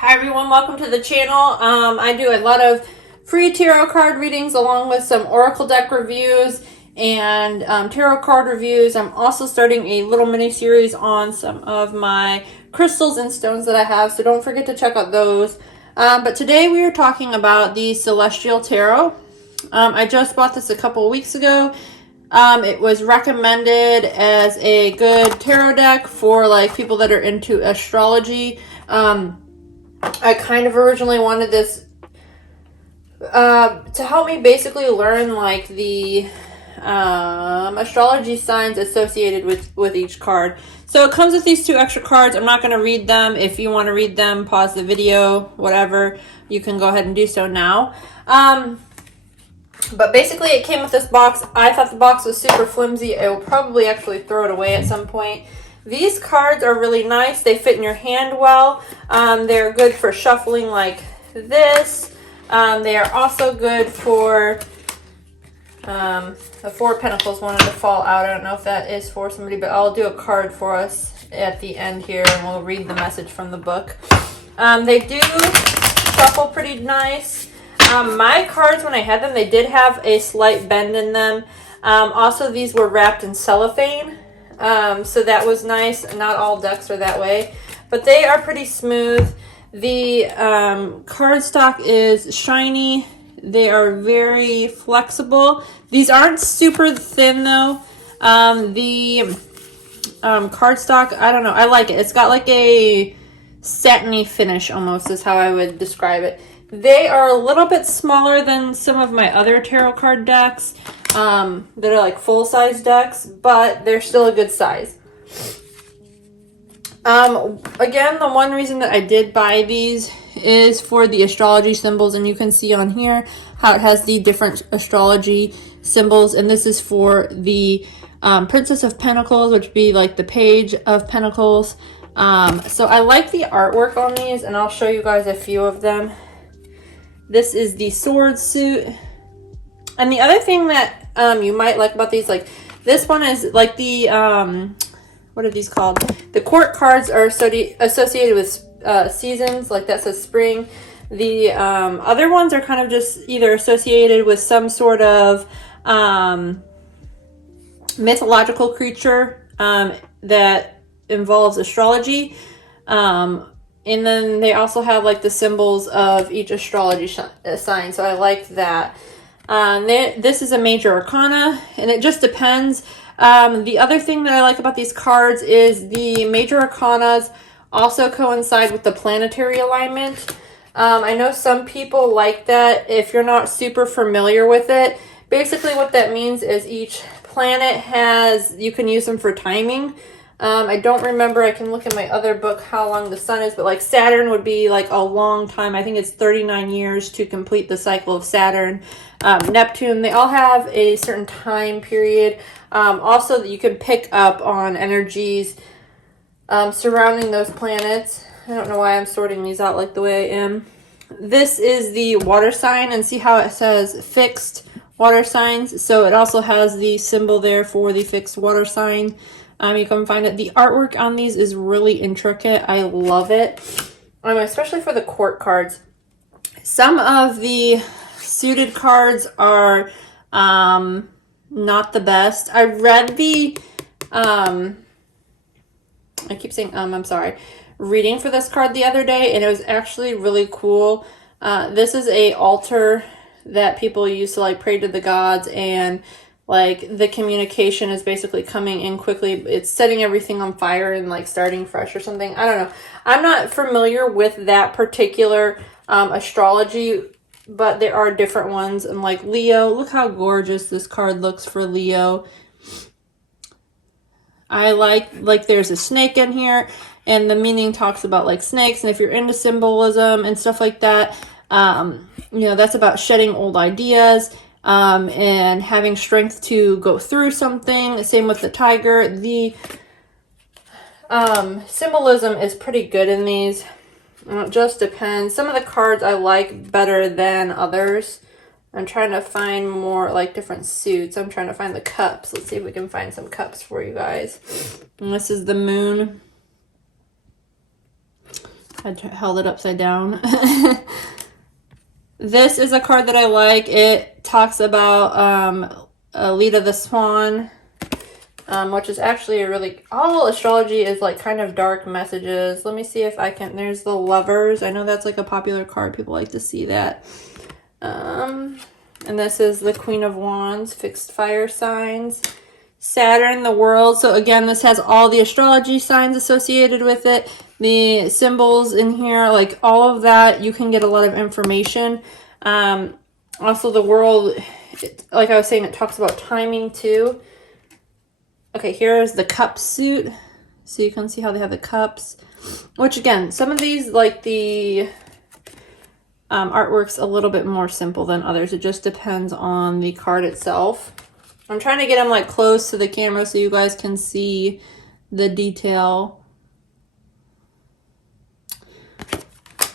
Hi everyone, welcome to the channel. I do a lot of free tarot card readings along with some oracle deck reviews and tarot card reviews. I'm also starting a little mini series on some of my crystals and stones that I have, so don't forget to check out those. But today we are talking about the Celestial Tarot. I just bought this a couple weeks ago. It was recommended as a good tarot deck for like people that are into astrology. I kind of originally wanted this to help me basically learn like the astrology signs associated with each card. So it comes with these 2 extra cards. I'm not going to read them. If you want to read them, pause the video, whatever. You can go ahead and do so now. But basically it came with this box. I thought the box was super flimsy. I will probably actually throw it away at some point. These cards are really nice. They fit in your hand well. They're good for shuffling like this. They are also good for the 4 of Pentacles wanted to fall out. I don't know if that is for somebody, but I'll do a card for us at the end here and we'll read the message from the book. They do shuffle pretty nice. My cards, when I had them, they did have a slight bend in them. Also, these were wrapped in cellophane. So that was nice. Not all decks are that way, but they are pretty smooth. The cardstock is shiny. They are very flexible. These aren't super thin though. The cardstock, I don't know. I like it. It's got like a satiny finish almost is how I would describe it. They are a little bit smaller than some of my other tarot card decks that are like full-size decks, but they're still a good size. Again, the one reason that I did buy these is for the astrology symbols, and you can see on here how it has the different astrology symbols, and this is for the Princess of Pentacles, which would be like the Page of Pentacles. So I like the artwork on these, and I'll show you guys a few of them. This is the sword suit. And the other thing that you might like about these, like this one is like the, what are these called? The court cards are associated with seasons, like that says spring. The other ones are kind of just either associated with some sort of mythological creature that involves astrology. And then they also have like the symbols of each astrology sign. So I like that. This is a major arcana, and it just depends. The other thing that I like about these cards is the major arcanas also coincide with the planetary alignment. I know some people like that if you're not super familiar with it. Basically what that means is each planet has, you can use them for timing. I don't remember, I can look in my other book how long the sun is, but like Saturn would be like a long time. I think it's 39 years to complete the cycle of Saturn. Neptune, they all have a certain time period. Also, that you can pick up on energies surrounding those planets. I don't know why I'm sorting these out like the way I am. This is the water sign, and see how it says fixed water signs. So it also has the symbol there for the fixed water sign. You can find it. The artwork on these is really intricate. I love it, especially for the court cards. Some of the suited cards are not the best. I read the, I keep saying I'm sorry, reading for this card the other day, and it was actually really cool. This is a altar that people use to like pray to the gods, and like the communication is basically coming in quickly. It's setting everything on fire and like starting fresh or something. I don't know. I'm not familiar with that particular astrology, but there are different ones. And like Leo, look how gorgeous this card looks for Leo. I like there's a snake in here, and the meaning talks about like snakes. And if you're into symbolism and stuff like that, you know, that's about shedding old ideas. And having strength to go through something. Same with the tiger. The symbolism is pretty good in these. It just depends. Some of the cards I like better than others. I'm trying to find more like different suits. I'm trying to find the cups. Let's see if we can find some cups for you guys. And this is the moon. I held it upside down. This is a card that I like. It talks about Leda the Swan, which is actually a really, all astrology is like kind of dark messages. Let me see if I can, there's the Lovers. I know that's like a popular card. People like to see that. And this is the Queen of Wands, fixed fire signs. Saturn, the world. So again, this has all the astrology signs associated with it. The symbols in here, like all of that, you can get a lot of information. Also the world, like I was saying, it talks about timing too. Okay, here's the cup suit. So you can see how they have the cups. Which again, some of these, like the artwork's a little bit more simple than others. It just depends on the card itself. I'm trying to get them like close to the camera so you guys can see the detail.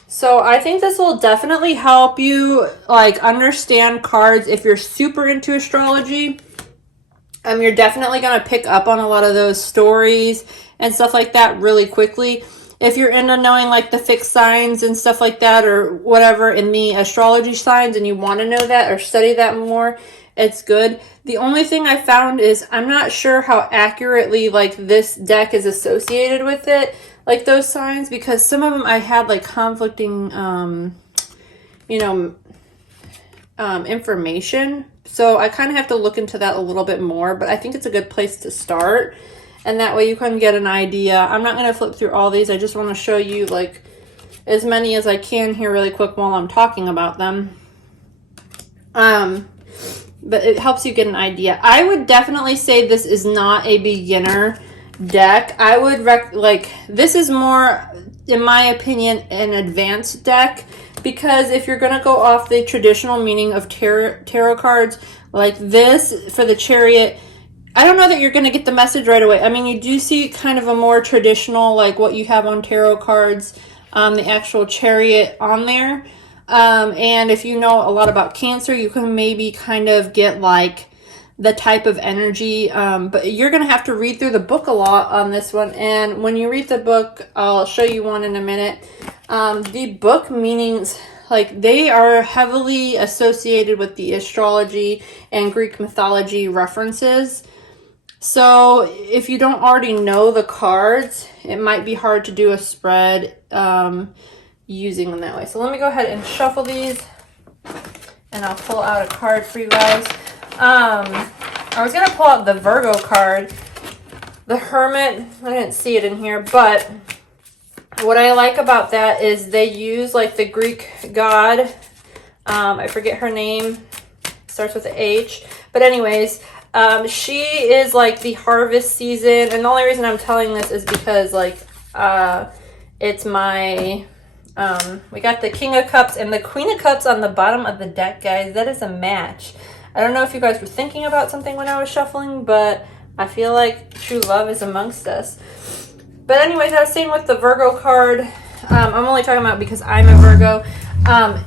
So I think this will definitely help you like understand cards if you're super into astrology. You're definitely going to pick up on a lot of those stories and stuff like that really quickly. If you're into knowing like the fixed signs and stuff like that or whatever in the astrology signs and you want to know that or study that more, it's good. The only thing I found is I'm not sure how accurately like this deck is associated with it, like those signs, because some of them I had like conflicting, information. So I kind of have to look into that a little bit more, but I think it's a good place to start. And that way you can get an idea. I'm not going to flip through all these. I just want to show you like as many as I can here really quick while I'm talking about them. But it helps you get an idea. I would definitely say this is not a beginner deck. I would this is more, in my opinion, an advanced deck, because if you're going to go off the traditional meaning of tarot cards, like this for the Chariot, I don't know that you're going to get the message right away. I mean, you do see kind of a more traditional, like what you have on tarot cards, the actual Chariot on there. And if you know a lot about Cancer, you can maybe kind of get like the type of energy, but you're going to have to read through the book a lot on this one. And when you read the book, I'll show you one in a minute. The book meanings, like they are heavily associated with the astrology and Greek mythology references. So if you don't already know the cards, it might be hard to do a spread, using them that way. So let me go ahead and shuffle these and I'll pull out a card for you guys. I was going to pull out the Virgo card, the Hermit. I didn't see it in here, but what I like about that is they use like the Greek god. I forget her name. Starts with an H. But anyways, she is like the harvest season. And the only reason I'm telling this is because like it's my... we got the King of Cups and the Queen of Cups on the bottom of the deck, guys. That is a match. I don't know if you guys were thinking about something when I was shuffling, but I feel like true love is amongst us. But anyways, I was saying with the Virgo card, I'm only talking about because I'm a Virgo.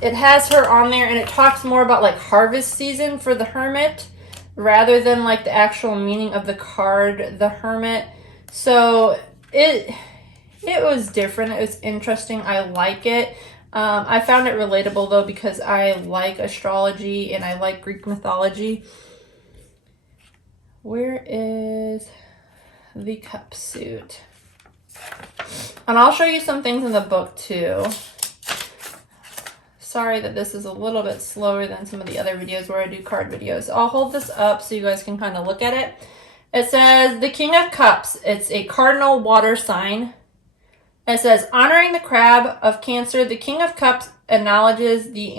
It has her on there and it talks more about like harvest season for the Hermit rather than like the actual meaning of the card, the Hermit. So it was different. It was interesting. I like it. I found it relatable though because I like astrology and I like Greek mythology. Where is the cup suit? And I'll show you some things in the book too. Sorry that this is a little bit slower than some of the other videos where I do card videos. I'll hold this up so you guys can kind of look at it. It says the King of Cups. It's a cardinal water sign. It says, honoring the crab of Cancer, the King of Cups acknowledges the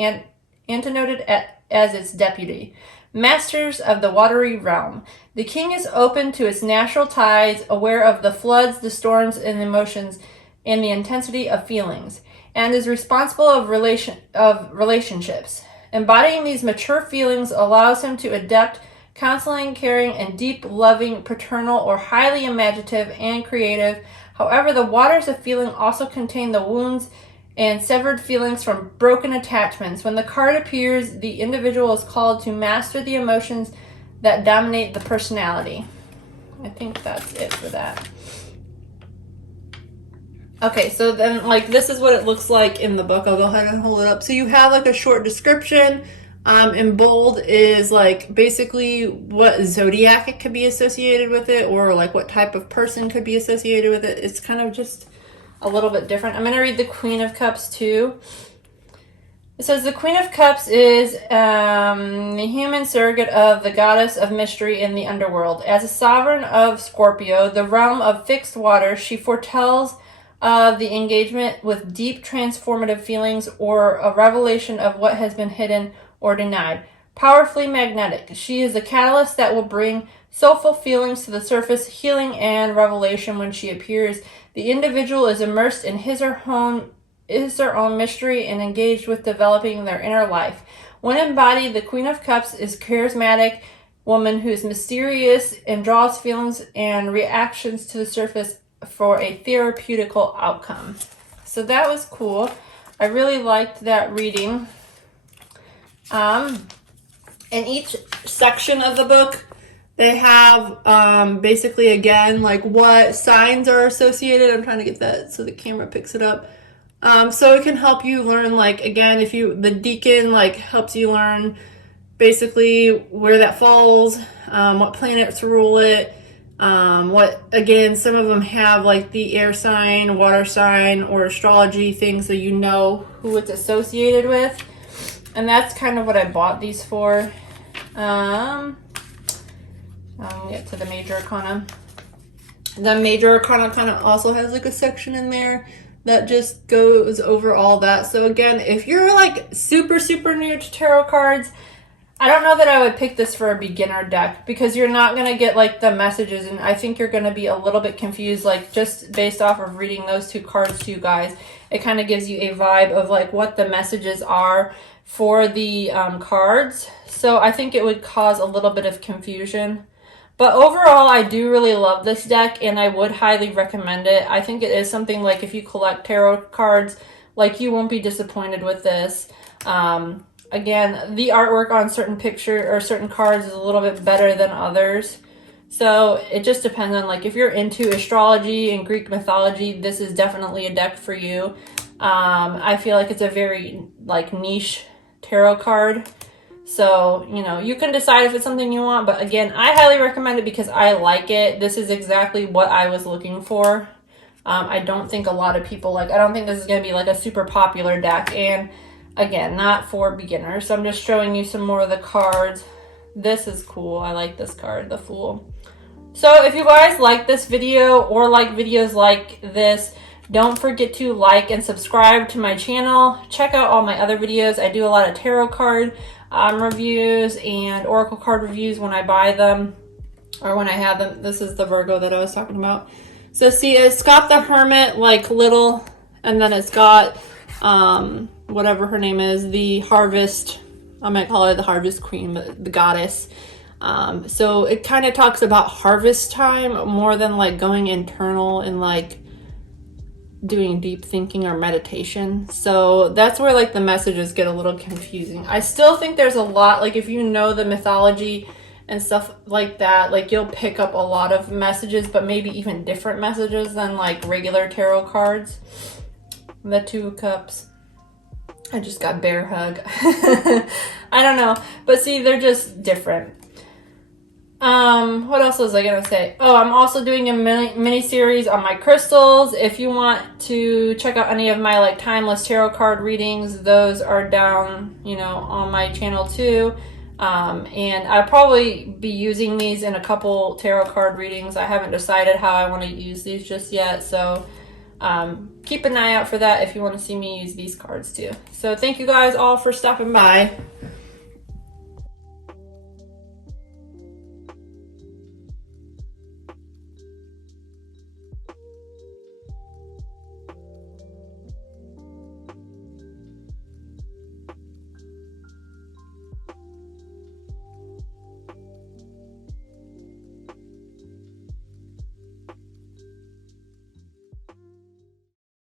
antidote as its deputy, masters of the watery realm. The king is open to its natural tides, aware of the floods, the storms, and emotions, and the intensity of feelings, and is responsible of relationships. Embodying these mature feelings allows him to adapt, counseling, caring, and deep, loving, paternal, or highly imaginative and creative. However, the waters of feeling also contain the wounds and severed feelings from broken attachments. When the card appears, the individual is called to master the emotions that dominate the personality. I think that's it for that. Okay, so then like this is what it looks like in the book. I'll go ahead and hold it up. So you have like a short description. In bold is like basically what zodiac it could be associated with it, or like what type of person could be associated with it. It's kind of just a little bit different. I'm going to read the Queen of Cups too. It says the Queen of Cups is the human surrogate of the goddess of mystery in the underworld. As a sovereign of Scorpio, the realm of fixed water, she foretells of the engagement with deep transformative feelings or a revelation of what has been hidden or denied. Powerfully magnetic, she is the catalyst that will bring soulful feelings to the surface, healing and revelation when she appears. The individual is immersed in his or her own mystery and engaged with developing their inner life. When embodied, the Queen of Cups is a charismatic woman who is mysterious and draws feelings and reactions to the surface for a therapeutical outcome. So that was cool. I really liked that reading. In each section of the book, they have basically, again, like what signs are associated. I'm trying to get that so the camera picks it up. So it can help you learn, like, again, if you, the deacon, like, helps you learn basically where that falls, what planets rule it, what, again, some of them have, like, the air sign, water sign, or astrology things, so you know who it's associated with. And that's kind of what I bought these for. I'll get to the major arcana. The major arcana kind of also has, like, a section in there that just goes over all that. So again, if you're like super new to tarot cards, I don't know that I would pick this for a beginner deck, because you're not going to get like the messages, and I think you're going to be a little bit confused, like just based off of reading those two cards to you guys. It kind of gives you a vibe of like what the messages are for the cards. So I think it would cause a little bit of confusion. But overall, I do really love this deck, and I would highly recommend it. I think it is something like if you collect tarot cards, like you won't be disappointed with this. Again, the artwork on certain picture or certain cards is a little bit better than others. So it just depends on, like, if you're into astrology and Greek mythology, this is definitely a deck for you. I feel like it's a very like niche tarot card. So, you know, you can decide if it's something you want, but again, I highly recommend it because I like it. This is exactly what I was looking for. I don't think a lot of people, I don't think this is going to be like a super popular deck, and again, not for beginners. So I'm just showing you some more of the cards. This is cool. I like this card, the Fool. So if you guys like this video or like videos like this, don't forget to like and subscribe to my channel. Check out all my other videos. I do a lot of tarot card reviews and oracle card reviews when I buy them or when I have them. This is the Virgo that I was talking about. So see, it's got the Hermit like little, and then it's got whatever her name is, the Harvest. I might call her the Harvest Queen, but the goddess. So it kind of talks about harvest time more than like going internal and like doing deep thinking or meditation. So that's where like the messages get a little confusing. I still think there's a lot, like if you know the mythology and stuff like that, like you'll pick up a lot of messages, but maybe even different messages than like regular tarot cards. The Two of Cups. I just got bear hug. I don't know, but see, they're just different. What else was I gonna say? Oh, I'm also doing a mini series on my crystals. If you want to check out any of my like timeless tarot card readings, those are down, you know, on my channel too. And I'll probably be using these in a couple tarot card readings. I haven't decided how I want to use these just yet, so keep an eye out for that if you want to see me use these cards too. So thank you guys all for stopping by.